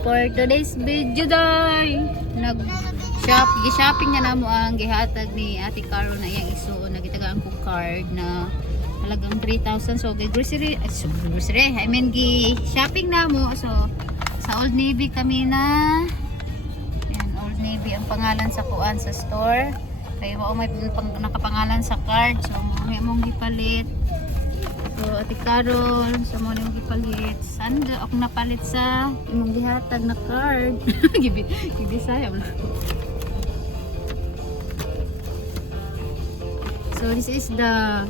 for today's video day, shopping na namo ang gihatag ni Ate Caro na iyang isuon. Nagitagaan ko card na halagang 3,000. So grocery, I mean shopping namo. So sa Old Navy kami na. Ayan, Old Navy ang pangalan sa kuan sa store. Kaya mo may nakapangalan sa card. So may mong gipalit. So Ate Carol, sa mo nang gipalit. Sando ako napalit sa imong gihatag na card. Gibi sayang. So this is the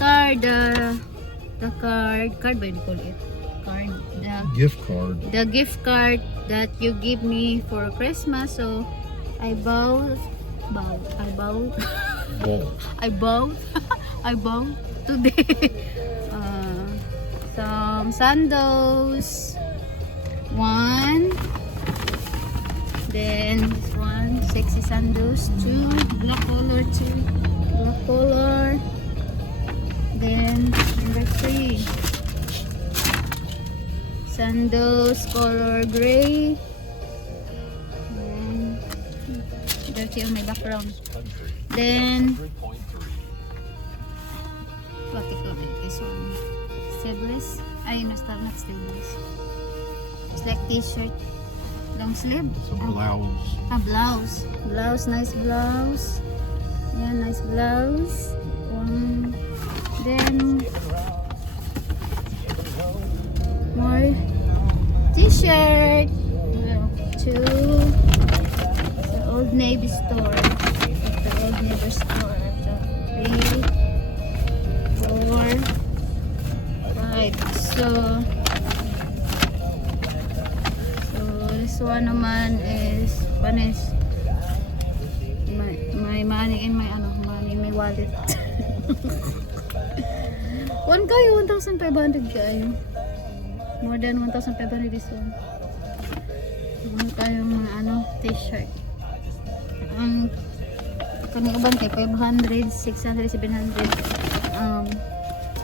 card ba you call it? Card, the gift card that you give me for Christmas. So I bought today some sandals, one, then this one sexy sandals, two black color, then number 3 sandals color gray, and dirty on my background, then what do you call it? This one sleeveless. Not sleeveless. It's like t-shirt, long sleeve. It's a blouse. Blouse, nice blouse. Yeah, nice blouse. One, then more t-shirt. Two. The Old Navy store. The Old Navy store. So, 3, 4, 5. So this one naman is my money in my my wallet. One kayo 1,500 kayo. More than 1,500 this one. Ano tayong mga t-shirt. Ang kanang uban kay 500, 600, 700.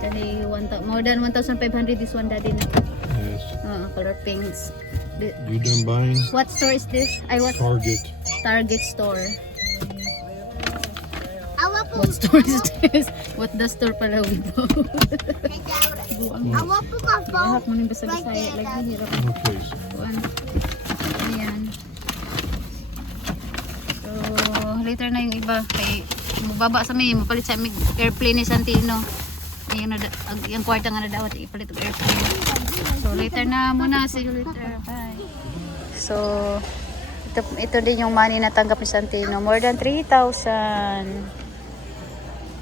Tali more than 1,500 this one daddy na. Yes. Color pinks. You done buying? What store is this? Target store. What store is this? What the store pala we go? Awa po ka po. Lahat mo nang basa-basaya. Lagi hirap. Okay. Ayan. So, later na yung iba. Kay, mababa sa may, mapalit sa may airplane ni Santino. Yung kwarta nga na dapat ipalit ang airplane. So, later na muna. See you later. Bye. So, ito din yung money na tanggap ni Santino. More than 3,000.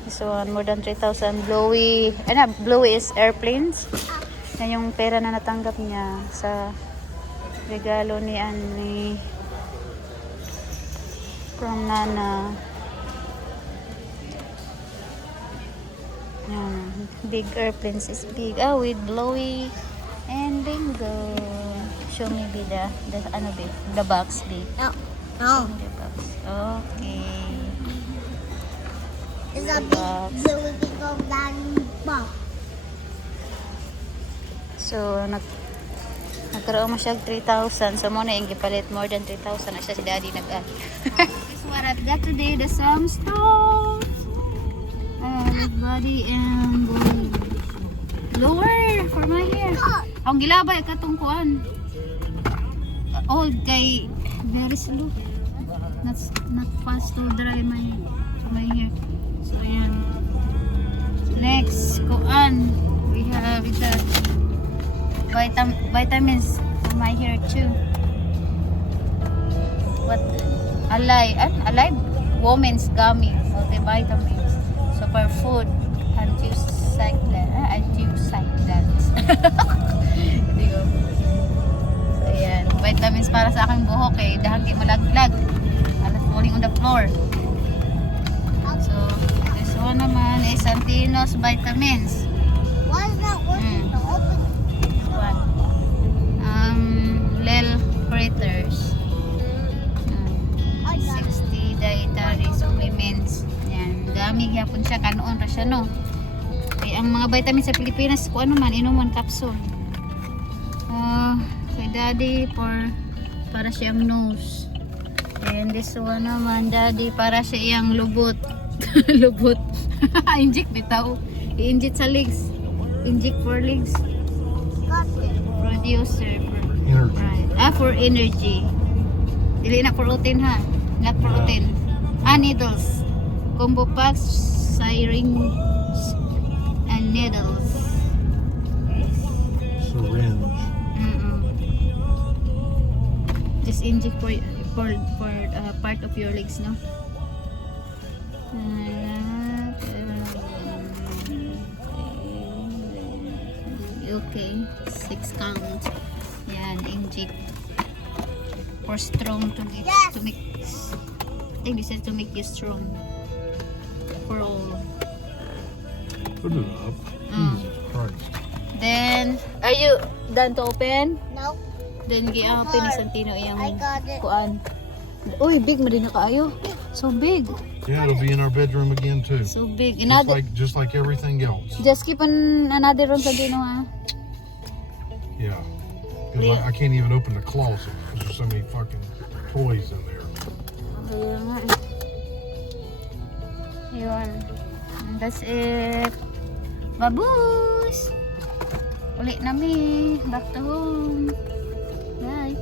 This one, more than 3,000. Blowy is airplanes. Yan yung pera na natanggap niya sa regalo ni Annie from Nana. Yan. Big airplanes is big. With Blowy and Bingo. Show me the box, babe. No. Show me the box. Okay. It's a big box. So, nagkaroon mo siya 3,000. So, muna yung gipalit. More than 3,000 na siya si daddy nag-add. This is what I've got today. The Samstone. Body and blower for my hair. Ang gilabay katungkuan. Old kay very slow. Not fast to dry my hair. So ayan. Next, kuan. We have the vitamins for my hair too. What? Alive Women's Gummy multivitamins. Superfood. Antioxidants. So ayan. Vitamins para sa aking buhok dahil kay malaglag. Alas falling on the floor. So this one naman is Santino's vitamins. Why is that working to open? What? Lel Fritters. 60 dietary supplements. Yan. Dami gyapon siya kanon ra siya no. Kaya ang mga vitamins sa Pilipinas ko ano man inuman capsule. daddy para siyang nose. And this one naman, daddy, para siyang lubot. Lubot. Inject bitaw. I-inject sa legs. Inject for legs. Got it. Producer. Energy. Right. For energy. Dili na protein ha. Not protein. Needles. Combo packs, syringe, and needles. Syringe. Just inject for part of your legs, no? Okay, 6 count. Yan, inject for strong to make Yes. to make. I think this is to make you strong for all. Put it up. Jesus Christ. Then, are you done to open? Nope. Then, gi-open ni Santino iyang I got it. kuan. Uy, big mo din na kaayo. So big. Yeah, it'll be in our bedroom again too. So big. Just like everything else. Just keep on another room Santino ha. Yeah. Because I can't even open the closet because there's so many fucking toys in there. Kaya nga eh. Yun. And that's it. Babush! Uli na mi. Back to home. Bye.